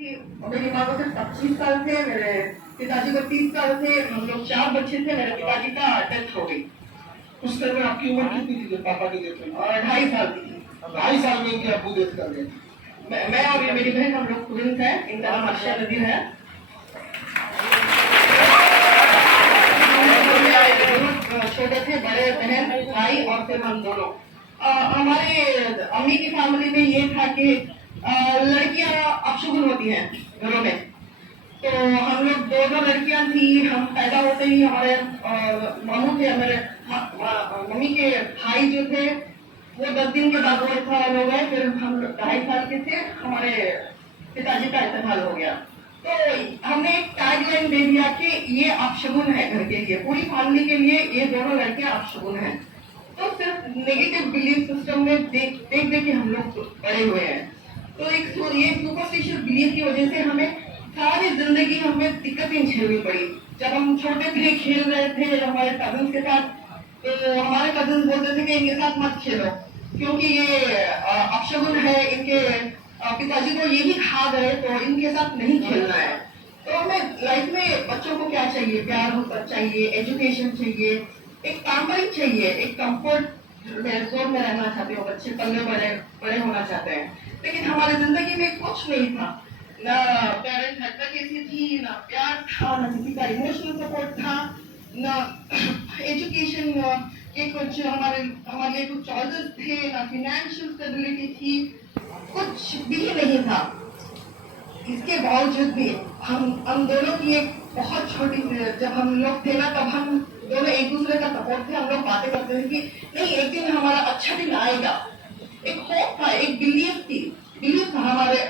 मेरी माँ को सिर्फ 25 साल थे, मेरे पिताजी को 30 साल थे। हम लोग 4 बच्चे थे। मेरे पिताजी का डेथ हो गई। उस टाइम में आपकी उम्र कितनी थी जब पापा की डेथ हुई? और 2.5 साल की थी। 2.5 साल में इनके अब्बू डेथ कर गए। मैं और ये मेरी बहन, हम लोग ट्विंस हैं। इनका नाम अक्षय नदीर है। छोटे थे, बड़े बहन भाई और फिर हम दोनों। हमारे अम्मी की फैमिली में ये था कि लड़कियां अपशुगुन होती हैं घरों में। तो हम लोग दो लड़कियां थी। हम पैदा होते ही हमारे मामू थे, मेरे मम्मी के भाई जो थे वो 10 दिन के बाद वो इंतकाल हो गए। फिर हम 2.5 साल के थे, हमारे पिताजी का इंतकाल हो गया। तो हमने एक टैगलाइन दे दिया कि ये अपशगुन है घर के लिए, पूरी फैमिली के लिए ये दोनों लड़कियां अपशगुन हैं। तो सिर्फ नेगेटिव बिलीफ सिस्टम में देख देख के हम लोग बड़े हुए हैं। तो ये सुपरस्टिशियस बिलीफ की वजह से हमें सारी जिंदगी हमें दिक्कतें झेलनी पड़ी। जब हम छोटे थे, खेल रहे थे हमारे कजिन्स के साथ, तो हमारे कजिन्स बोलते थे कि इनके साथ मत खेलो क्योंकि ये अपशगुन है, इनके पिताजी को यही खा गए तो इनके साथ नहीं खेलना है। तो हमें लाइफ में बच्चों को क्या चाहिए? प्यार होना चाहिए, एजुकेशन चाहिए, एक पैम्परिंग चाहिए, एक कंफर्ट जोन में रहना चाहते हो बच्चे, पल्ले बड़े होना चाहते हैं। लेकिन हमारी जिंदगी में कुछ नहीं था। ना पेरेंट्स एडवोकेसी थी, ना प्यार था, ना किसी का इमोशनल सपोर्ट था, ना एजुकेशन के कुछ हमारे लिए कुछ चॉइसेस थे, ना फाइनेंशियल स्टेबिलिटी थी, कुछ भी नहीं था। इसके बावजूद भी हम दोनों की एक बहुत छोटी, जब हम लोग थे ना तब हम दोनों एक दूसरे का सपोर्ट थे। हम लोग बातें करते थे कि नहीं, एक दिन हमारा अच्छा दिन आएगा। एक होप था, एक बिलीफ था हमारे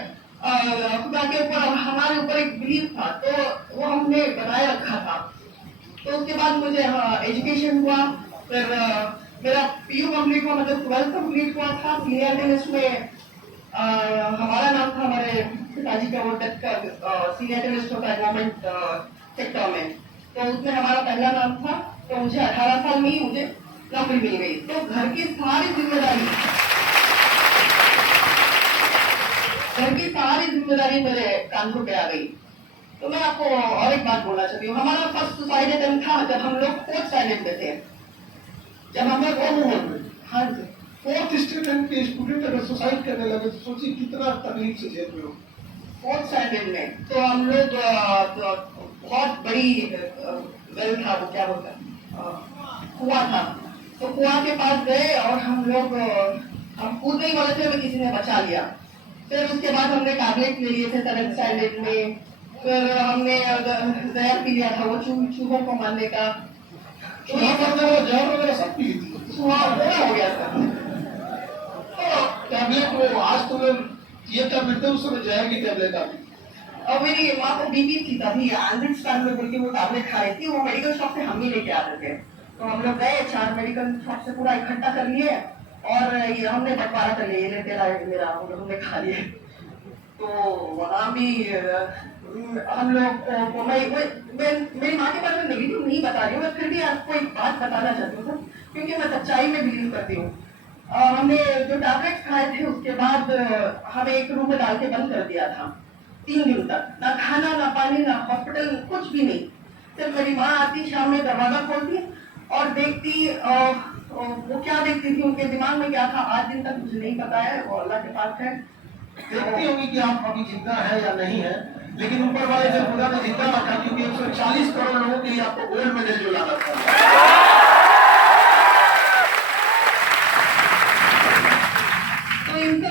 खुदा के ऊपर, हमारे ऊपर एक बिलीफ था। तो वो हमने बनाए रखा था। तो उसके बाद मुझे एजुकेशन हुआ। फिर मेरा PU कंप्लीट हुआ, मतलब 12th कंप्लीट हुआ था। सीनियर टेनिस्ट में हमारा नाम था, हमारे पिताजी का वो डेथ का सीनियर टेनिस्ट होता है गवर्नमेंट सेक्टर में, तो उसमें हमारा पहला नाम था। तो मुझे 18 साल में ही मुझे नौकरी मिल गई। तो घर की सारी जिम्मेदारी मेरे कांधों पे आ गई। तो मैं आपको और एक बात बोलना चाहती हूँ। हमारा फर्स्ट सुसाइड अटेम्प्ट था जब हम लोग 4th स्टैंडर्ड में थे। जब हम लोग हाँ जी, 4th स्टैंडर्ड के स्टूडेंट अगर सुसाइड करने लगे तो सोचिए कितना तकलीफ से झेल रहे हो। 4th स्टैंडर्ड में तो हम लोग बहुत बड़ी वेल था, वो क्या बोलते हैं, कुआं था। तो कुआं के पास गए और हम लोग हम कूदने ही वाले थे, किसी ने बचा लिया। फिर उसके बाद हमने टैबलेट ले लिए थे 7th स्टैंडर्ड में। फिर हमने जहर पी लिया था, वो चूहों को मारने का। तो जहर वगैरह सब पी थी, हो गया था। तो टैबलेट वो आज तो ये टैबलेट उस समय जहर की टैबलेट आ गई। और मेरी माँ को बीपी थी तभी, एंड्रिक्स टैबलेट बोल के वो टैबलेट खा रही थी। वो मेडिकल शॉप से हम ही लेके आते थे। तो हम लोग गए, 4 मेडिकल शॉप से पूरा इकट्ठा कर लिए और ये हमने बंटवारा कर लिया, ये तेरा मेरा, हमने खा लिए। तो वहाँ भी हम लोग को मेरी माँ के बारे में नेगेटिव नहीं बता रही हूँ मैं, फिर भी आपको एक बात बताना चाहती हूँ क्योंकि मैं सच्चाई में बिलीव करती हूँ। हमने जो टैबलेट्स खाए थे उसके बाद हमें एक रूम में डाल के बंद कर दिया था 3 दिन तक। ना खाना, ना पानी, ना हॉस्पिटल, कुछ भी नहीं। सिर्फ मेरी माँ आती, शाम में दरवाजा खोलती और देखती। वो क्या देखती थी, उनके दिमाग में क्या था आज दिन तक मुझे नहीं पता है, वो अल्लाह के पास है। देखती होंगी कि आप अभी जिंदा है या नहीं है, लेकिन ऊपर वाले जब खुदा ने जिंदा रखा, क्योंकि 140 करोड़ लोगों के लिए आपको गोल्ड मेडल जो लाना था।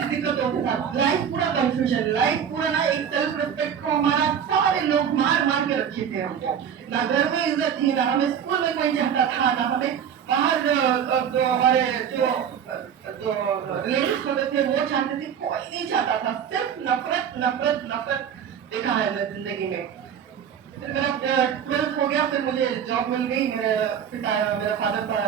दिक्कतों के साथ लाइफ पूरा कंफ्यूजन, लाइफ पूरा ना, एक सेल्फ रिस्पेक्ट को हमारा सारे लोग मार के रखे थे हमको। ना घर में इज्जत थी, ना हमें स्कूल में कोई चाहता था, ना हमें बाहर जो हमारे जो रिलेटिव्स होते थे वो चाहते थे, कोई नहीं चाहता था। सिर्फ नफरत देखा है मैं जिंदगी में। फिर मेरा 12th हो गया, फिर मुझे जॉब मिल गई। मेरा फादर का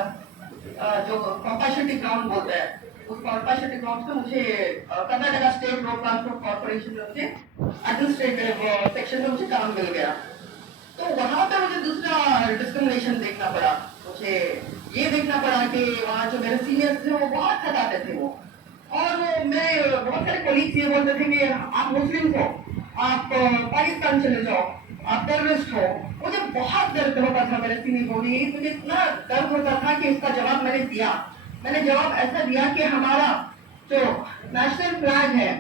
जो कंपैशनेट ग्राउंड बोलते हैं, उस कंपैशनेट ग्राउंड से मुझे Karnataka state road transport corporation में मुझे एडमिनिस्ट्रेटिव सेक्शन में मुझे काम मिल गया। तो वहां पे मुझे दूसरा डिस्क्रिमिनेशन देखना पड़ा। मुझे ये देखना पड़ा कि वहाँ जो मेरे सीनियर्स थे वो बहुत सताते थे वो, और मेरे बहुत सारे कोलीग्स ये बोलते थे कि आप मुस्लिम हो, आप पाकिस्तान चले जाओ, आप टेररिस्ट हो। मुझे बहुत दर्द होता था मेरे सीने बोली, मुझे इतना दर्द होता था कि उसका जवाब मैंने दिया। मैंने जवाब ऐसा दिया कि हमारा जो नेशनल फ्लैग है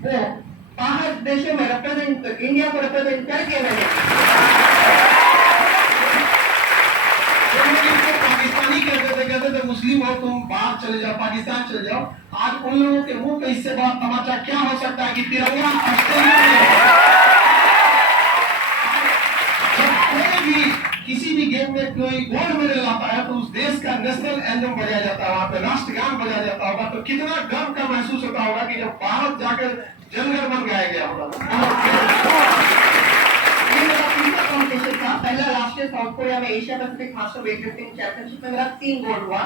वो बाहर देशों में रिप्रेजेंट, इंडिया को रिप्रेजेंट करके पाकिस्तानी कहते थे मुस्लिम हो तुम बाहर चले जाओ, पाकिस्तान चले जाओ। आज उन लोगों के मुंह पे इससे बड़ा तमाचा क्या हो सकता है कि तिरंगा ऑस्ट्रेलिया में कोई भी किसी भी गेम में कोई गोल्ड मेडल लाता है तो उस देश का नेशनल एंथम बजाया जाता है, वहां पे राष्ट्रगान बजाया जाता होगा, तो कितना गर्व का महसूस होता होगा कि जब भारत जाकर जनगण मन गाया गया होगा। कॉम्पिटिशन था पहला राष्ट्रीय साउथ कोरिया में Asia Pacific master weightlifting championship में मेरा 3 गोल्ड हुआ।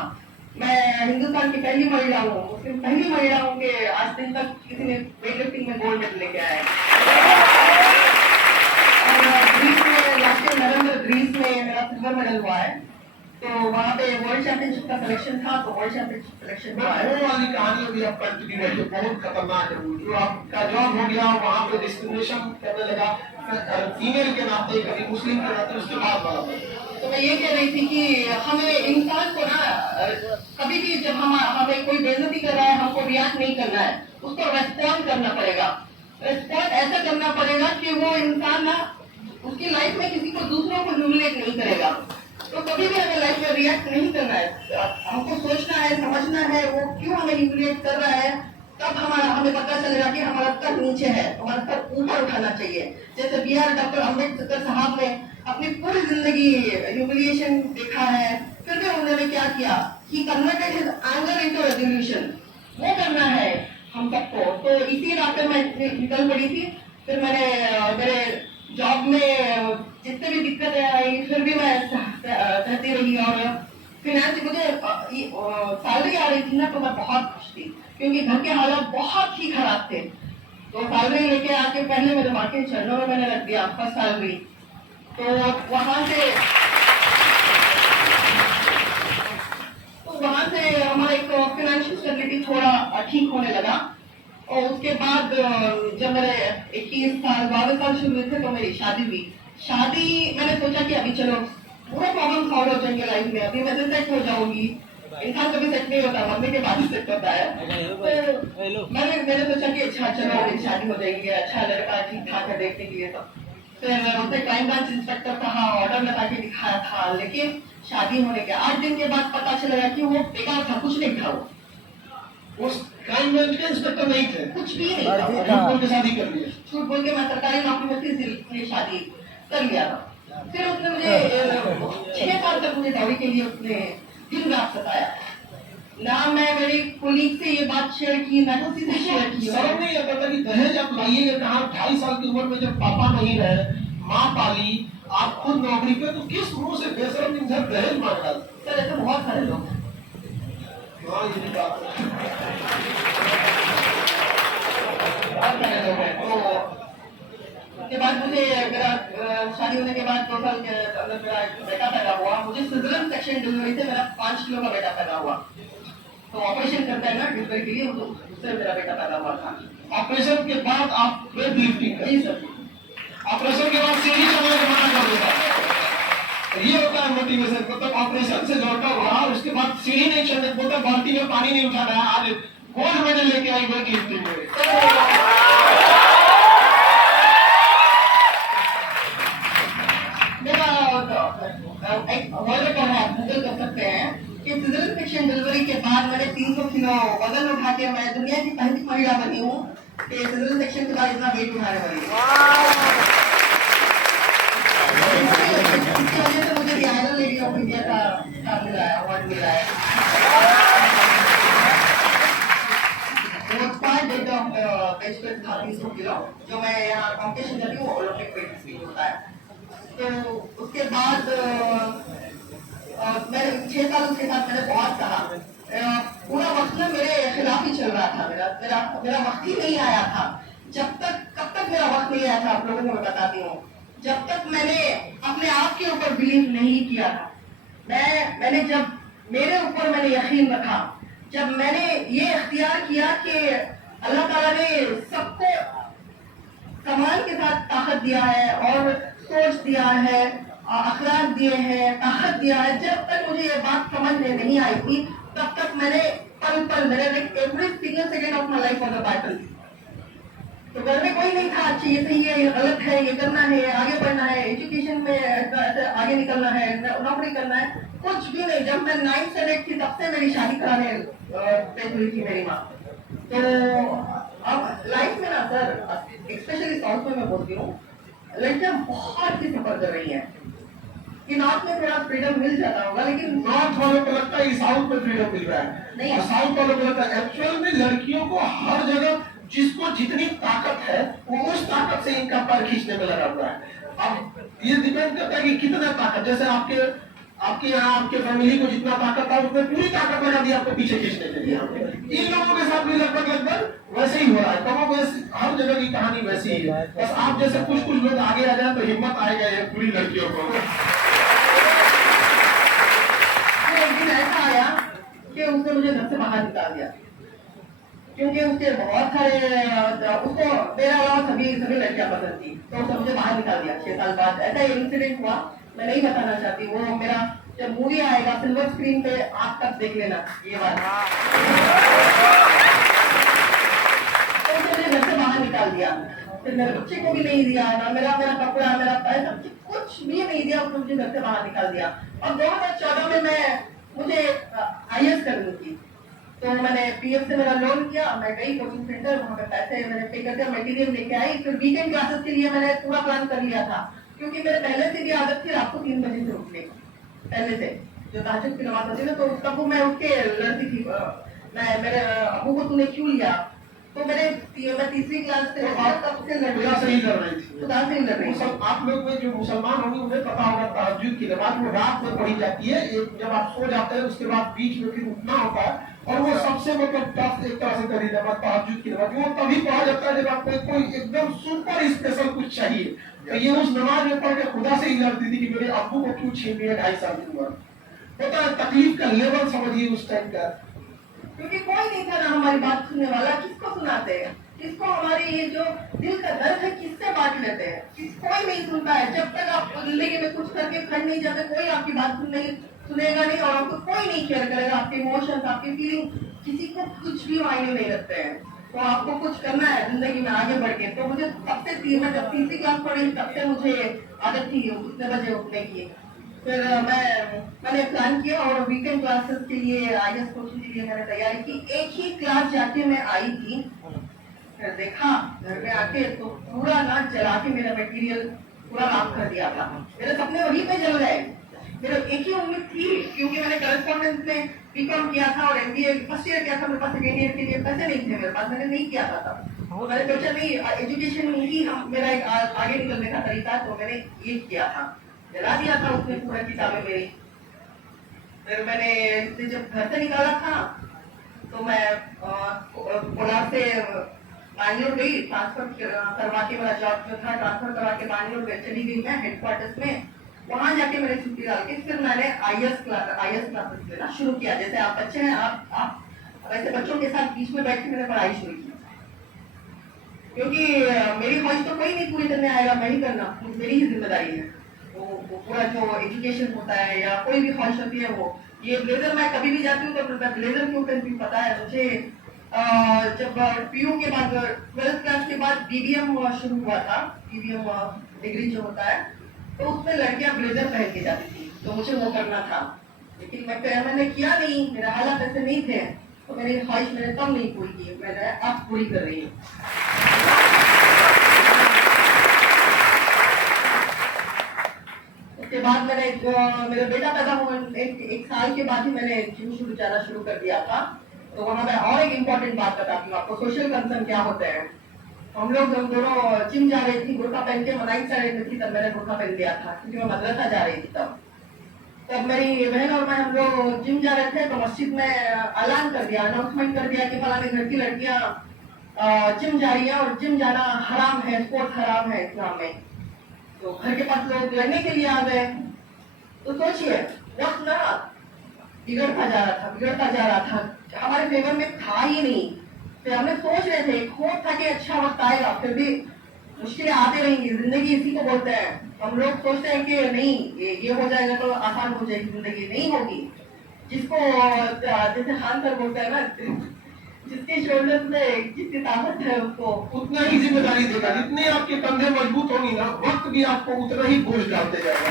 मैं हिंदुस्तान की पहली महिला हूँ, मुस्लिम पहली महिला हूँ कि आज दिन तक किसी ने वेटलिफ्टिंग में गोल्ड मेडल लेके आया है। और ग्रीस में राष्ट्रीय नरेंद्र ग्रीस में मेरा सिल्वर मेडल हुआ है। तो वहाँ पे वर्ल्ड चैंपियनशिप का सिलेक्शन था, तो वर्ल्ड चैंपियनशिप सिलेक्शन हुआ है। वो वाली कहानियां भी अब कंटिन्यू है जो बहुत खतरनाक है, जो आपका जॉब हो गया वहाँ पे डिस्क्रिमिनेशन करने लगा फीमेल के नाते, कभी मुस्लिम के नाते, उसके बाद वाला। तो मैं ये कह रही थी कि हमें इंसान को ना कभी भी जब हमें कोई बेइज्जती कर रहा है, हमको रिएक्ट नहीं करना है, उसको रेस्पॉन्ड करना पड़ेगा। रेस्पॉन्ड ऐसा करना पड़ेगा कि वो इंसान ना उसकी लाइफ में किसी को दूसरों को ह्यूमिलेट नहीं करेगा। तो कभी भी हमें लाइफ में रिएक्ट नहीं करना है, हमको सोचना है, समझना है वो क्यों हमें ह्यूमिलेट कर रहा है, तब हमें पता चलेगा कि हमारा स्तर नीचे है, हमारा स्तर ऊपर उठाना चाहिए। जैसे BR डॉक्टर अम्बेडकर साहब ने अपनी पूरी जिंदगी ह्यूमिलिएशन देखा है, फिर भी उन्होंने क्या किया, he converted his anger into resolution. वो करना है हम सबको। तो इसी रास्ते में निकल पड़ी थी। फिर मैंने मेरे जॉब में जितने भी दिक्कतें आई फिर भी मैं सहती रही, और फिनांस मुझे सैलरी आ रही थी ना तो मैं बहुत खुश थी क्योंकि घर के हालात बहुत ही खराब थे। तो सैलरी लेके आके पहले मेरे माँ के चरणों में मैंने रख दिया फर्स्ट सैलरी। तो वहां से हमारा एक फाइनेंशियल स्टेबिलिटी थोड़ा ठीक होने लगा। और उसके बाद जब मेरे 21 साल 22 साल शुरू हुए थे तो मेरी शादी हुई। शादी मैंने सोचा कि अभी चलो पूरा प्रॉब्लम सॉल्व हो जाएंगे लाइफ में, अभी मैं सेट हो जाऊंगी। इंसान कभी सेट नहीं होता, मरने के बाद ही सेट होता है। तो मैंने सोचा कि अच्छा चलो मेरी शादी हो जाएगी, अच्छा लड़का ठीक ठाक है देखने के लिए। सब फिर उसने क्राइम ब्रांच इंस्पेक्टर का ऑर्डर लगा के दिखाया था, लेकिन शादी होने के 8 दिन के बाद पता चला कि वो बेकार था, कुछ नहीं था। वो उस क्राइम ब्रांच के इंस्पेक्टर नहीं थे, कुछ भी नहीं था। झूठ बोल के शादी कर लिया, झूठ बोल के मैं सरकारी नौकरी में थी इसलिए शादी कर लिया था। फिर उसने मुझे 6 साल तक मुझे दौड़ी के लिए उसने दिन रात सताया। ना मैं मेरी कुलीग से ये बात शेयर की, ना किसी से शेयर की। शर्म नहीं आता था कि दहेज आप लाइएगा कहाँ? 2.5 साल की उम्र में जब पापा नहीं रहे, माँ पाली, आप खुद नौकरी पे, तो किस मुंह से बेशरम इंसान दहेज मांग रहा? सर ऐसे बहुत सारे लोग हैं। हाँ ये बात है। बहुत सारे लोग हैं। तो उसके बाद मुझे मेरा शादी होने के बाद 2 साल के अंदर मेरा बेटा पैदा हुआ। मुझे सिजरियन सेक्शन डिलीवरी से मेरा 5 किलो का बेटा पैदा हुआ। तो ऑपरेशन करता है ना डिलीवरी के लिए, उससे मेरा बेटा पैदा हुआ था। ऑपरेशन के बाद आप वेट लिफ्टिंग कर? जी सर। ऑपरेशन के बाद सीढ़ी चढ़ने का मना कर देता है। ये होता है मोटिवेशन, मतलब ऑपरेशन से लौटा हुआ और उसके बाद सीढ़ी नहीं चढ़ने, बोलता बाल्टी में पानी नहीं उठाना है। आज गोल्ड मेडल लेके आई वेट लिफ्टिंग में। कर सकते हैं कि सिजरियन सेक्शन डिलीवरी के बाद मैंने 300 किलो वजन उठा के मैं दुनिया की पहली महिला बनी हूँ कि सिजरियन सेक्शन के बाद इतना वेट उठाने वाली हूँ। इसकी वजह से मुझे आइडल लेडी ऑफ इंडिया का मिला है, अवार्ड मिला है। था 300 किलो, जो मैं यहाँ कॉम्पिटिशन कर रही हूँ ओलंपिक वेट होता है। तो उसके बाद मैंने 6 साल उसके साथ मैंने बहुत कहा, पूरा वक्त ना मेरे खिलाफ ही चल रहा था। मेरा वक्त ही नहीं आया था। कब तक मेरा वक्त नहीं आया था आप लोगों को मैं बताती हूँ, जब तक मैंने अपने आप के ऊपर बिलीव नहीं किया था। मैंने जब मेरे ऊपर मैंने यकीन रखा, जब मैंने ये इख्तियार किया कि अल्लाह ताला ने सबको कमाल के साथ ताकत दिया है और सोच दिया है, अखलाक दिए हैं, ताकत दिया है। जब तक मुझे ये बात समझ में नहीं आई थी तब तक मैंने पल पल मेरे every single second of my life was a battle. तो घर में कोई नहीं था अच्छा ये सही है, ये गलत है, ये करना है, आगे बढ़ना है, एजुकेशन में ऐसे आगे निकलना है, नौकरी करना है, कुछ भी नहीं। जब मैं 9th स्टैंडर्ड थी तब से मेरी शादी कराने पे हुई थी मेरी माँ। तो अब लाइफ में ना सर, स्पेशली साउथ में मैं बोलती हूँ, लड़कियां बहुत ही सफर कर रही हैं। कि नॉर्थ में थोड़ा फ्रीडम मिल जाता होगा, लेकिन नॉर्थ वालों को लगता है कि साउथ में फ्रीडम मिल रहा है, नहीं। और साउथ वालों को लगता है एक्चुअल में लड़कियों को हर जगह जिसको जितनी ताकत है वो उस ताकत से इनका पैर खींचने में लगा हुआ है। अब ये डिपेंड करता है कि कितना ताकत, जैसे आपके यहाँ आपके फैमिली को जितना ताकत था उसने पूरी ताकत लगा दी आपको पीछे खींचने के लिए। इन लोगों के साथ भी लगभग वैसे ही हो रहा है। कमो वैसे हर जगह की कहानी वैसी ही है। बस आप जैसे कुछ लोग आगे आ जाए तो हिम्मत आएगा ये पूरी लड़कियों को। एक दिन ऐसा आया कि उसने मुझे घर से बाहर निकाल दिया, क्योंकि उसके बहुत सारे उसको मेरा अलावा सभी लड़कियां पसंद थी, तो उसने मुझे बाहर निकाल दिया 6 साल बाद। ऐसा इंसिडेंट हुआ, मैं नहीं बताना चाहती, वो मेरा जब मूवी आएगा सिल्वर स्क्रीन पे आप तक देख लेना ये बात। तो उसने मुझे घर से बाहर निकाल दिया, फिर मेरे बच्चे को भी नहीं दिया, ना मेरा कपड़ा, मेरा पैसा, कुछ भी नहीं दिया, उसने मुझे घर से बाहर निकाल दिया। अब 2014 में मुझे IAS करनी थी, तो मैंने PF से मेरा लोन किया, मैं गई कोचिंग सेंटर, वहाँ पे पैसे मैंने पे कर दिया, मटेरियल लेके आई, फिर वीकेंड क्लासेस के लिए मैंने पूरा प्लान कर लिया था, क्योंकि मेरे पहले से भी आदत थी रात को 3 बजे से उठने की, पहले से जो तहज्जुद की नमाज होती है ना, तो तब मैं उठ के लड़ती थी। मैं मेरे अबू को तूने क्यों लिया, तो मैं तीसरी क्लास से तब से खुदा से ही लड़ रही थी। खुदा से ही लड़ रही थी। आप लोग में जो मुसलमान होंगे उन्हें पता होगा तहज्जुद की नमाज वो रात में पढ़ी जाती है। जब आप सो जाते हैं उसके बाद बीच में फिर उठना होता है, और वो सबसे मतलब टफ एक तरह से करी नमाज तहज्जुद की नमाज, वो तभी पढ़ा जाता है जब आपको कोई एकदम सुपर स्पेशल कुछ चाहिए। तो ये उस नमाज में पढ़ के खुदा से ही लड़ती थी कि मेरे अब्बू को क्यों छीन लिया 2.5 साल की उम्र। होता है तकलीफ का लेवल समझिए उस टाइम का, क्योंकि कोई नहीं था ना हमारी बात सुनने वाला। किसको सुनाते हैं, किसको हमारी ये जो दिल का दर्द है किससे बांट लेते हैं, कोई नहीं सुनता है। जब तक आप जिंदगी में कुछ करके खड़ नहीं जाते, कोई आपकी बात सुनेगा नहीं, और आपको कोई नहीं केयर करेगा। आपके इमोशंस, आपकी फीलिंग किसी को कुछ भी मायने नहीं रखते हैं। तो आपको कुछ करना है जिंदगी में आगे बढ़ के। तो मुझे मैं जब तीसरी क्लास पढ़ी तब से मुझे आदत थी उतने बजे उठने की। फिर मैंने प्लान किया और वीकेंड क्लासेस के लिए IAS कोचिंग के लिए मैंने तैयारी की। एक ही क्लास जाके मैं आई थी, फिर देखा घर में आके तो पूरा ना जला के मेरा मटेरियल पूरा राख कर दिया था। मेरे सपने वहीं पे जल गए। मेरा एक ही उम्मीद थी, क्योंकि मैंने करस्पॉन्डेंस में BCom किया था और MBA फर्स्ट ईयर किया था, मेरे पास सेकेंड ईयर के लिए पैसे नहीं थे मेरे पास, मैंने नहीं किया था तब। तो मैंने सोचा नहीं, एजुकेशन में ही मेरा एक आगे निकलने का तरीका है, तो मैंने ये किया था, जला दिया था उसने पूरा किताबें मेरी। फिर मैंने इसे जब घर से निकाला था तो मैं कोलार से बैंगलोर गई, ट्रांसफर करवा के, मेरा जॉब जो था ट्रांसफर करवा के बैंगलोर चली गई मैं हेडक्वार्टर्स में। वहां जाके मैंने छुट्टी डाल के फिर मैंने IAS क्लासेस लेना शुरू किया। जैसे आप बच्चे हैं, आप वैसे बच्चों के साथ बीच में बैठ के मैंने पढ़ाई शुरू की, क्योंकि मेरी ख्वाहिश तो कोई नहीं पूरी करने आएगा, मैं ही करना, मेरी ही जिम्मेदारी है। वो पूरा जो एजुकेशन होता है या कोई भी ख्वाहिश होती है, वो ये ब्लेजर मैं कभी भी जाती हूँ तो मैं ब्लेजर क्यों पहनती हूँ पता है मुझे। जब PU के बाद 12th क्लास के बाद BBM शुरू हुआ था, BBM डिग्री जो होता है, तो उसमें लड़कियां ब्लेजर पहन के जाती थी, तो मुझे वो करना था। लेकिन मैंने किया नहीं, मेरे हालात ऐसे नहीं थे, तो मेरी ख्वाहिश मैंने तब नहीं पूरी की, मैंने अब पूरी कर रही हूँ। उसके बाद मैंने मेरा बेटा पैदा हुआ, एक साल के बाद ही मैंने जिम जाना शुरू कर दिया था। तो वहां मैं और एक इम्पोर्टेंट बात बताती हूँ आपको, सोशल कंसर्न क्या होते हैं। हम दोनों जिम जा रही थी, बुर्का पहन के, 9th स्टैंडर्ड में थी तब मैंने बुर्का पहन लिया था, क्योंकि मैं मदरसा जा रही थी तब मेरी बहन और मैं, हम लोग जिम जा रहे थे, तो मस्जिद में ऐलान कर दिया, अनाउंसमेंट कर दिया कि फलाने घर की लड़कियां जिम जा रही है और जिम जाना हराम है, स्पोर्ट्स हराम है इस्लाम में। तो घर के पास लोग लड़ने के लिए आ गए। तो सोचिए वक्त ना बिगड़ता जा रहा था, हमारे फेवर में था ही नहीं। फिर हमने सोच रहे थे, होप था कि अच्छा वक्त आएगा, फिर भी मुश्किलें आते रहेंगी, जिंदगी इसी को बोलते हैं। हम लोग सोचते हैं कि नहीं ये हो जाएगा तो आसान हो जाएगी जिंदगी, नहीं होगी। जिसको जैसे खान सर बोलते हैं ना, जिसके शोल्डर में जितनी ताकत है उसको उतना ही जिम्मेदारी देगा। जितने आपके कंधे मजबूत होंगी ना, वक्त भी आपको उतना ही बोझ डालते जाएगा।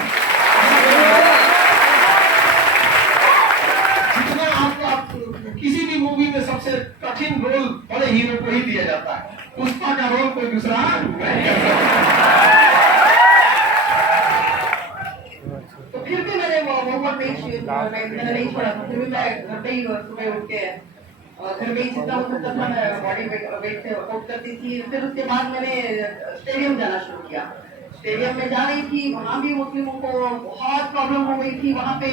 जितना आप किसी भी मूवी में सबसे कठिन रोल बड़े हीरो को ही दिया जाता है, पुष्पा का रोल कोई दूसरा नहीं कर सकता। तो फिर भी मैंने वो नहीं छोड़ा। फिर भी मैं घर पे ही सुबह उठ के घर में ही जितना हो सकता था मैं बॉडी वेट से वर्कआउट करती थी। फिर उसके बाद मैंने स्टेडियम जाना शुरू किया। स्टेडियम में जा रही थी, वहाँ भी मुस्लिमों को बहुत प्रॉब्लम हो गई थी वहाँ पे,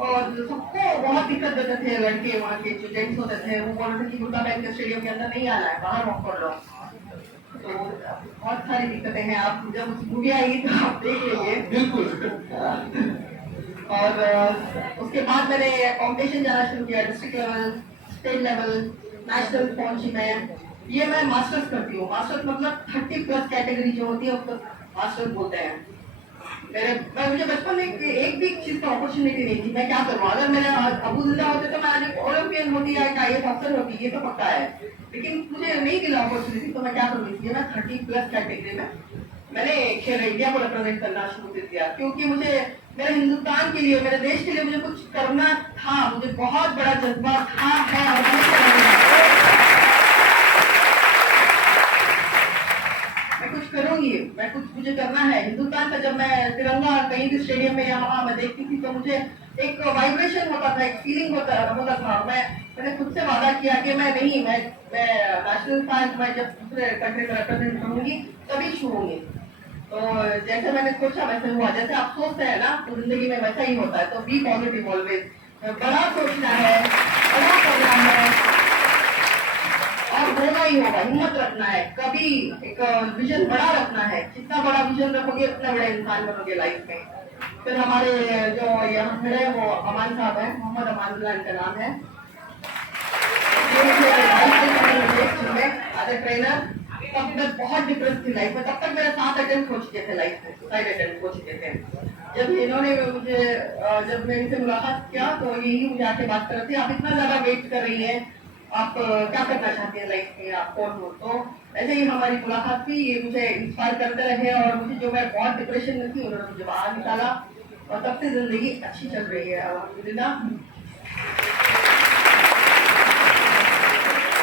और सबको बहुत दिक्कत देते थे लड़के। वहाँ के जो जेंट्स होते थे वो बोल रहे थे कि कुर्ता पहन के स्टेडियम के अंदर नहीं आना है, बाहर वॉक कर लो। तो बहुत सारी दिक्कतें हैं। आप जब मूवी आएगी तो आप देख लीजिए। बिल्कुल। और उसके बाद मैंने कंपटीशन जाना शुरू किया, district level, state level, national पहुंची मैं। ये मैं मास्टर्स करती हूँ। मास्टर्स मतलब 30+ कैटेगरी जो होती है उसको मास्टर्स बोलते हैं। मुझे बचपन में एक भी चीज का अपॉर्चुनिटी नहीं थी। मैं क्या करूँ? अगर मेरे अबू जिंदा होते तो मैं आज एक ओलंपियन होती या IAS अफसर होती, ये तो पक्का है। लेकिन मुझे नहीं मिला अपॉर्चुनिटी, तो मैं क्या करूँ? इसलिए मैं 30+ कैटेगरी में मैंने खेल इंडिया को रिप्रेजेंट करना शुरू कर दिया, क्योंकि मुझे मेरे हिंदुस्तान के लिए, मेरे देश के लिए मुझे कुछ करना था। मुझे बहुत बड़ा जज्बा था, है और मैं कुछ करूंगी, मैं कुछ मुझे करना है हिंदुस्तान का। जब मैं तिरंगा कहीं भी स्टेडियम में या वहां मैं देखती थी तो मुझे एक वाइब्रेशन होता था, एक फीलिंग होता था। मैंने खुद से वादा किया कि मैं नेशनल फ्लैग मैं जब दूसरे कंट्री को रिप्रेजेंट करूंगी तभी छूऊंगी। तो जैसे मैंने सोचा वैसे हुआ। जैसे आप सोचते हैं ना तो जिंदगी में वैसा ही होता है। तो बी पॉजिटिव ऑलवेज। बड़ा सोचना है, बड़ा करना है और होना ही होगा। हिम्मत रखना है, कभी एक विजन बड़ा रखना है। जितना बड़ा विजन रखोगे उतना बड़ा इंसान बनोगे लाइफ में। फिर हमारे जो यहाँ खड़े हैं वो अमान साहब हैं, मोहम्मद अमान इनका नाम है। एज ए ट्रेनर तब तक बहुत डिफरेंस थी लाइफ में। तब तक मेरे 7 अटेम्प्ट हो चुके थे लाइफ में, सुसाइड अटेम्प्ट हो चुके थे। जब इन्होंने मुझे जब मैं इनसे मुलाकात किया तो यही मुझे आके बात कर रहे थे, आप इतना ज्यादा वेट कर रही हैं, आप क्या करना चाहती हैं लाइफ में, आप कौन हो? तो ऐसे ही हमारी मुलाकात थी। ये मुझे इंस्पायर करते रहे और मुझे जो मैं बहुत डिप्रेशन में थी उन्होंने मुझे बाहर निकाला और तब से जिंदगी अच्छी चल रही है अल्हम्दुलिल्लाह।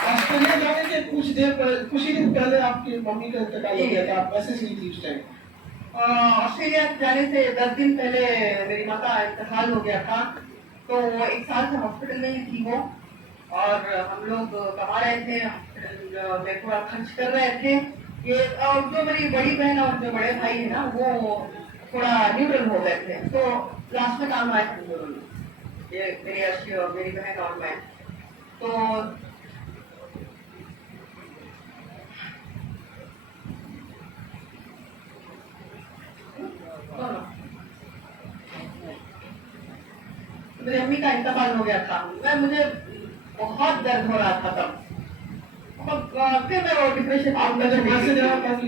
ऑस्ट्रेलिया जाने के कुछ ही दिन पहले आपकी मम्मी का इंतकाल हो गया था, आप मैसेज ली थी उस टाइम? ऑस्ट्रेलिया जाने से 10 दिन पहले मेरी माँ का इंतकाल हो गया था। तो 1 साल से हॉस्पिटल में ही थी वो, और हम लोग कमा रहे थे, हॉस्पिटल में थोड़ा खर्च कर रहे थे। ये जो मेरी बड़ी बहन और जो बड़े भाई है ना वो थोड़ा न्यूट्रल हो गए थे, तो लास्ट में काम आए थे दोनों, ये मेरी अर्शी और मेरी बहन और मैं। तो मेरी अम्मी का इंतकाल हो गया था। मुझे बहुत दर्द हो रहा था तब। फिर मैं वो डिप्रेशन आपने जब मैसेज आया था कि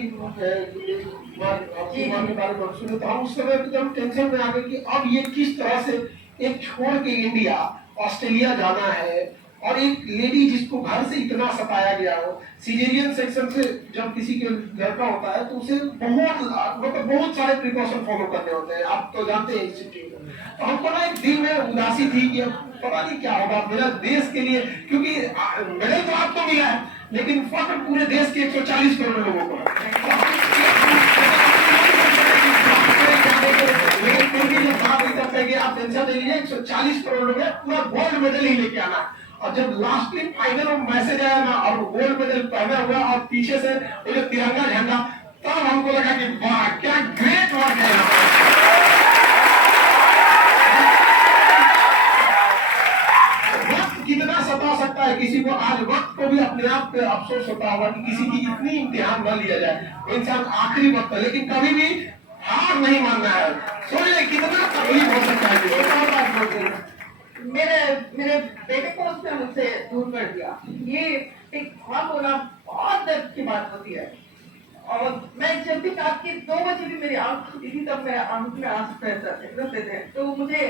आपकी माँ के बारे में सुने, तो हम उस समय एकदम टेंशन में आ गए कि अब ये किस तरह से एक छोड़ के इंडिया ऑस्ट्रेलिया जाना है, और एक लेडी जिसको घर से इतना सताया गया हो। सीजेरियन सेक्शन से जब किसी के घर का होता है तो उसे बहुत सारे प्रिकॉशन फॉलो करने होते हैं, आप तो जानते हैं इस चीज को। तो हमको ना एक दिल में उदासी थी कि अब पता नहीं क्या होगा मेरा देश के लिए, क्योंकि मेरे तो आपको मिला है लेकिन फर्क पूरे देश के 140 करोड़ लोगों को आप टेंशन नहीं लीजिए, 140 करोड़ लोग हैं, पूरा गोल्ड मेडल ही लेके आना। और जब लास्टली फाइनल मैसेज आया ना और गोल्ड मेडल पहना हुआ और पीछे से वो जो तिरंगा झंडा, तब हमको लगा कि वाह क्या ग्रेट वर्क है। वक्त कितना सता सकता है किसी को। आज वक्त को भी अपने आप पे अफसोस होता होगा कि किसी की इतनी इम्तिहान न लिया जाए। वो इंसान आखिरी वक्त है, लेकिन कभी भी हार नहीं मानना है। सोचिए कितना तकलीफ हो सकता है। मेरे बेटे को उसने मुझसे दूर कर दिया। ये एक माँ को ना बहुत दर्द की बात होती है, और मैं जब भी रात के 2 बजे भी मेरी आंख खुलती थी तब मेरे आंख में आंसू रहते थे। तो मुझे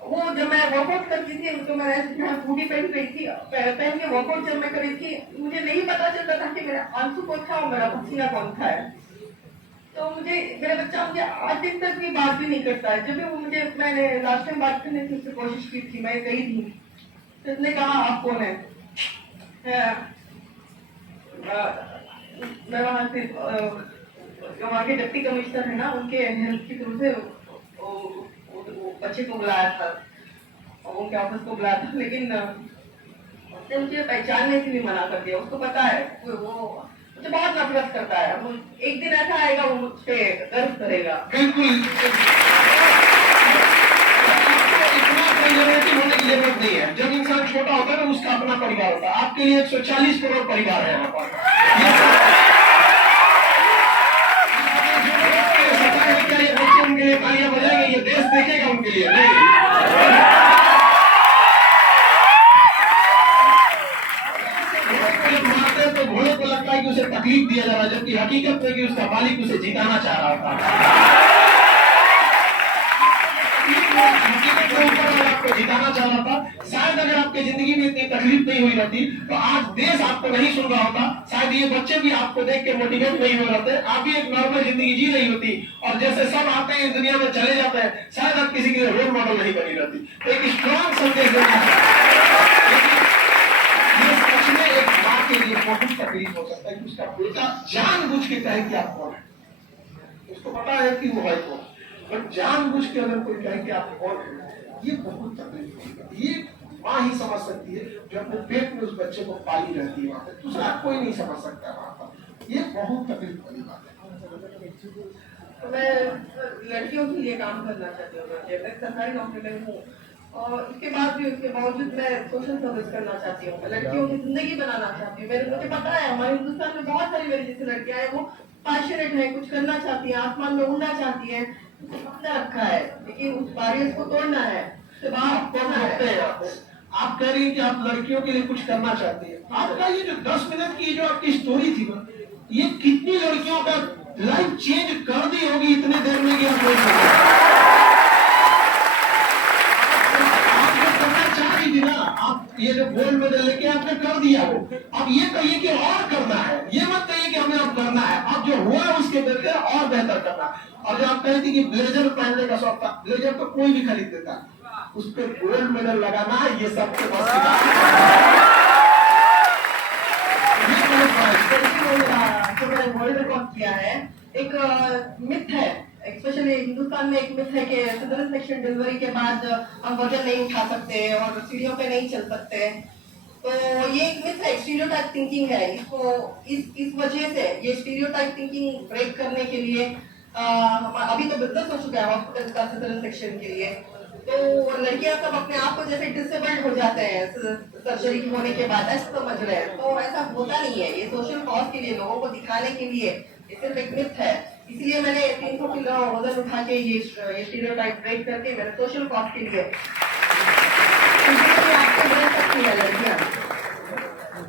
वो जब मैं वर्कआउट करती थी तो मैं हुडी पहन रही थी, पहन के वर्कआउट जब मैं कर रही थी मुझे नहीं पता चलता था कि मेरा आंसू कौन था और मेरा पसीना कौन था। तो मुझे मेरा बच्चा मुझे आज दिन तक भी बात भी नहीं करता है। जब भी वो मुझे, मैंने लास्ट टाइम बात करने की उससे कोशिश की थी, मैं गई थी तो उसने कहा आप कौन है। मैं वहाँ से वहाँ के डिप्टी कमिश्नर है ना, उनके हेल्प की तरफ से वो बच्चे को बुलाया था और उनके ऑफिस को बुलाया था, लेकिन उसने मुझे पहचानने से भी मना कर दिया। उसको पता है वो मुझे बहुत नफरत करता है। वो एक दिन ऐसा आएगा वो मुझ पे गर्व करेगा। बिल्कुल इतना कंजर्वेटिव होने की जरूरत नहीं है। जब इंसान छोटा होता है ना उसका अपना परिवार होता है। आपके लिए 140 करोड़ परिवार है यहाँ पर। क्या ये बच्चे उनके लिए तालियां बजाएंगे? ये देश देखेगा उनके लिए? नहीं। तो घोड़े को लगता है कि उसे तकलीफ दिया जा रहा है, जबकि हकीकत में कि उसका मालिक उसे जिताना चाह रहा था। आपको जिताना चाह रहा था। शायद अगर आपकी जिंदगी में इतनी तकलीफ नहीं हुई रहती तो आज देश आपको नहीं सुन रहा होता। शायद ये बच्चे भी आपको देख के मोटिवेट नहीं हो रहे थे। आप भी एक नॉर्मल जिंदगी जी रही होती और जैसे सब आते हैं इस दुनिया में चले जाते हैं, शायद आप किसी के रोल मॉडल नहीं बनी रहती। तो एक स्ट्रॉन्ग संदेश देना एक माँ के लिए बहुत तकलीफ हो सकता है कि उसका बेटा जानबूझ के कहे कि आप कौन है। उसको पता है कि वो है कौन, पर जानबूझ के अगर कोई कहे कि आप कौन है, ये बहुत तकलीफ होगी। ये माँ ही समझ सकती है जो अपने पेट में उस बच्चे को पाली रहती है वहां पे, दूसरा कोई नहीं समझ सकता वहां पर। ये बहुत तकलीफ वाली बात है। तो मैं लड़कियों के लिए काम करना चाहती हूँ। मैं सरकारी नौकरी में हूँ और इसके बाद भी उसके बावजूद मैं सोशल सर्विस करना चाहती हूँ। लड़कियों की जिंदगी बनाना चाहती हूँ। मुझे पता है हमारे हिंदुस्तान में बहुत सारी मेरी जैसी लड़कियां हैं, वो पैशनेट है, कुछ करना चाहती है, आसमान में उड़ना चाहती है, सपना रखा है, लेकिन उस बैरियर्स को तोड़ना है। आप कह रही हैं कि आप लड़कियों के लिए कुछ करना चाहती है। आपका ये जो 10 मिनट की जो आपकी स्टोरी थी ना, ये कितनी लड़कियों का लाइफ चेंज कर दी होगी इतने देर में। आप जो करना चाह रही थी ना, आप ये जो गोल्ड मेडल लेके आपने कर दिया वो, अब ये कहिए कि और करना है। ये मत कहिए कि हमें अब करना है, अब जो हुआ है उसके बेहतर और बेहतर करना। और जो आप कही थी कि ब्लेजर पहनने का शौक था, ब्लेजर तो कोई भी खरीद देता, उस पर गोल्ड मेडल लगाना ये सबसे बस की बात है। जो मैंने वर्ल्ड रिकॉर्ड किया है, एक मिथ है, स्पेशली हिंदुस्तान में एक मिथ है कि सिजरियन सेक्शन डिलीवरी के बाद हम वजन नहीं उठा सकते और सीढ़ियों पे नहीं चल सकते। तो ये एक मिथ है, स्टीरियोटाइप थिंकिंग है। इसको इस वजह से ये स्टीरियोटाइप थिंकिंग ब्रेक करने के लिए अभी तो बिजनेस हो चुका है हॉस्पिटल का सिजरियन सेक्शन के लिए। तो लड़कियां सब अपने आप को जैसे डिसेबल्ड हो जाते हैं सर्जरी होने के बाद, ऐसा समझ रहे हैं। तो ऐसा होता नहीं है, ये सोशल कॉज के लिए, लोगों को दिखाने के लिए, ये सिर्फ एक मिथ है। इसलिए मैंने 300 किलो वजन उठा के ये स्टीरियोटाइप ब्रेक करके मैंने सोशल कॉज के लिए आपको बन सकती है लड़कियां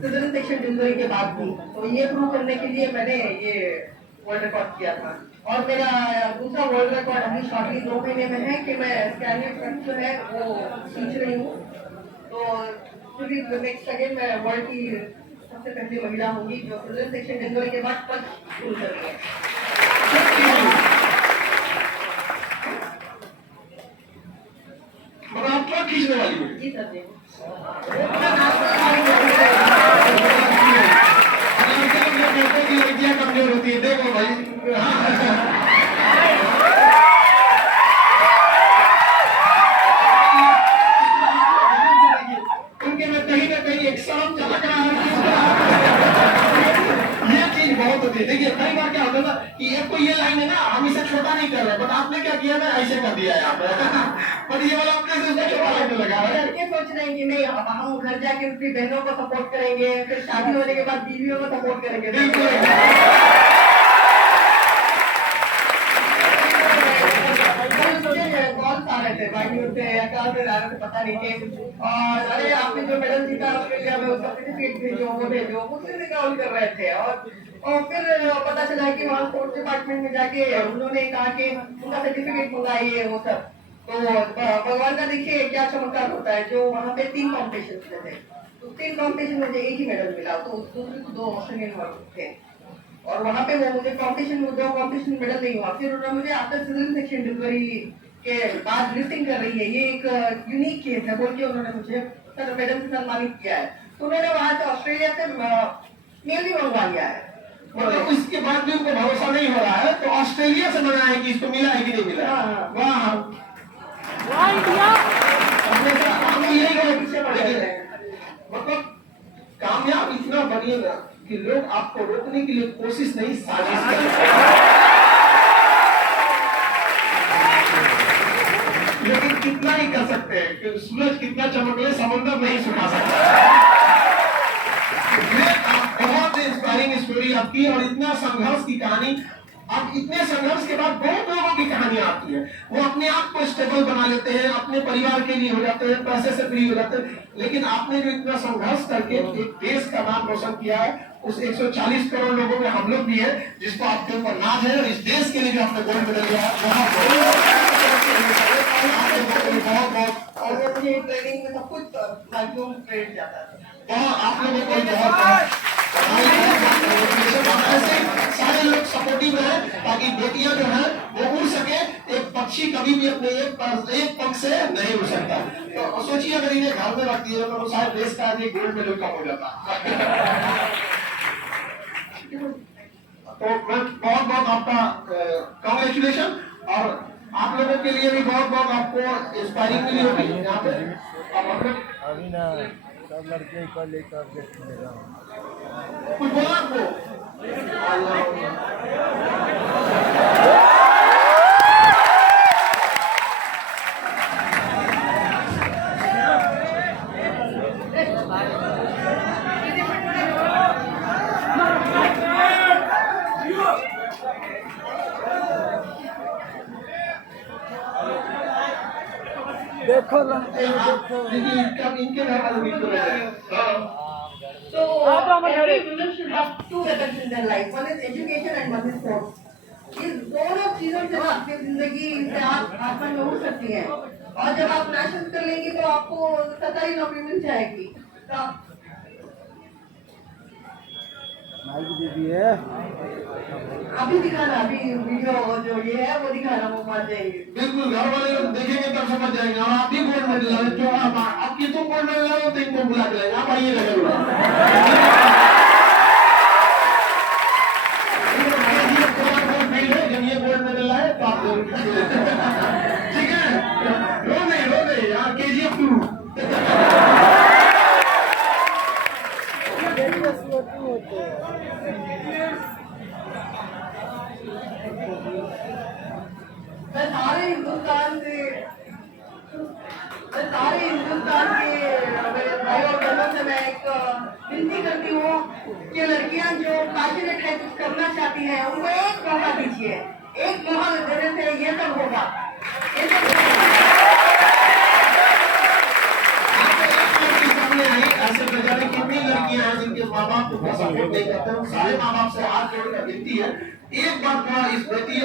सिजरियन सेक्शन डिलीवरी के बाद भी। तो ये प्रूव करने के लिए मैंने ये वर्ल्ड रिकॉर्ड किया था। और मेरा दूसरा वर्ल्ड रिकॉर्ड अभी शॉर्टली 2 महीने में है कि मैं स्कैनिंग जो है वो सीख रही हूँ। तो नेक्स्ट अगेन मैं वर्ल्ड की सबसे पहली महिला होंगी जो सिजरियन सेक्शन डिलीवरी के बाद पद शुरू कर रही है। आप क्या खींचने वाली हो? जी सर जी। लड़कियां कमजोर होती है, देखो भाई। उनके में कहीं ना कहीं एक शर्म झलक रहा है। ये चीज बहुत होती है। देखिए कई बार क्या होता है ना कि एक कोई ये लाइन है ना, हम इसे छोटा नहीं कर रहे, बट आपने क्या किया ना, ऐसे कर दिया है आपने। पर ये वाला अपने से उसका छोटा लाइन लगा रहा है। ये सोच रहे हैं कि नहीं हम घर जाके उसकी बहनों को सपोर्ट करेंगे, फिर शादी होने के बाद बीवियों को सपोर्ट करेंगे। बिल्कुल कॉल्स आ रहे थे बाकी से या कहाँ से आ रहे थे पता नहीं थे। और अरे आपने जो मेडल जीता ऑस्ट्रेलिया में उसका सर्टिफिकेट भेजो, वो भेजो, मुझसे भी कॉल कर रहे थे। और और फिर पता चला कि वहाँ स्पोर्ट्स डिपार्टमेंट में जाके उन्होंने कहा कि उनका सर्टिफिकेट मंगाइए वो सब। तो भगवान का देखिए क्या चमत्कार होता है, जो वहाँ पे 3 कॉम्पिटिशन में थे, तो 3 कॉम्पिटिशन में एक ही मेडल मिला, तो दूसरे को 2 ऑस्ट्रेलियन थे। और वहाँ पे वो मुझे कॉम्पिटिशन में 2 कॉम्पिटिशन मेडल नहीं हुआ। फिर उन्होंने मुझे आफ्टर सिजन सेक्शन डिलीवरी के बाद लिफ्टिंग कर रही है, ये एक यूनिक केस है बोल के उन्होंने मुझे मेडल से सम्मानित किया है। तो उन्होंने वहाँ से ऑस्ट्रेलिया से मेल भी मंगवा लिया है। मतलब इसके बाद भी उनको भरोसा नहीं हो रहा है, तो ऑस्ट्रेलिया से मना है कि इसको मिला है कि नहीं मिला है। हाँ। वाह, मतलब कामयाब इतना बनिएगा कि लोग आपको रोकने के लिए कोशिश नहीं, साजिश करें। लेकिन कितना ही कर सकते हैं कि सूरज कितना चमकले समंदर नहीं सुखा सकता। बहुत इंस्पायरिंग स्टोरी आपकी, और इतना संघर्ष की कहानी। अब इतने संघर्ष के बाद बहुत लोगों की कहानियां आती है, वो अपने आप को स्टेबल बना लेते हैं, अपने परिवार के लिए हो जाते हैं, पैसे से फ्री हो जाते हैं। लेकिन आपने जो इतना संघर्ष करके एक देश का नाम रोशन किया है, उस 140 करोड़ लोगों में हम लोग भी है जिसको आपके ऊपर नाज है, और इस देश के लिए जो आपने गोल्ड मेडल लिया है बहुत बहुत। और वो मुझे ट्रेनिंग में सब कुछ मैक्सिमम क्रेडिट जाता है। बहुत आप लोगों को बहुत ऐसे सारे लोग सपोर्टिव रहे, ताकि बेटियां जो है वो उड़ सके। एक पक्षी कभी भी अपने एक पंख से नहीं उड़ सकता। तो सोचिए अगर इन्हें घर में रख दिया तो शायद देश का आज गोल्ड मेडल कम हो जाता। तो मैं बहुत बहुत आपका कॉन्ग्रेचुलेशन, और आप लोगों के लिए भी बहुत बहुत आपको इंस्पायरिंग मिली होगी यहाँ पे। अभी ना सब लड़के को लेकर मिलेगा। कुछ बोला आपको? देखो लड़के देखो। देखिए इनके घर वाले भी तो हैं। So every woman should have 2 weapons in their life. One is education and one is sports. इस दोनों चीजों से आपकी जिंदगी से आप आसमान में उड़ सकती हैं, और जब आप नेशनल कर लेंगी तो आपको सरकारी नौकरी मिल जाएगी। तो माइक दीदी है। अभी दिखाना, अभी वीडियो जो ये है वो दिखाना, वो मान जाएंगे। बिल्कुल, घर वाले लोग देखेंगे तब समझ जाएंगे। और आप भी गोल्ड मेडल लाए, जो आप की तो गोल्ड मेडल लाए तो इनको बुला के लाए, आप आइएगा जरूर। जब ये गोल्ड मेडल लाए तो आप ठीक है, रो नहीं यार, KGF 2। मैं सारे हिंदुस्तान के मेरे भाई और बहनों से मैं एक विनती करती हूँ कि लड़कियां जो पैशनेट है, कुछ करना चाहती हैं, उनको एक मौका दीजिए। एक मौका देने से ये सब होगा, ये सब सामने आई। ऐसे बेचारे कितनी लड़कियां हैं जिनके माँ बाप उनको सपोर्ट नहीं करते हैं। सारे माँ बाप से हाथ जोड़कर विनती है, एक बार थोड़ा इस बेटी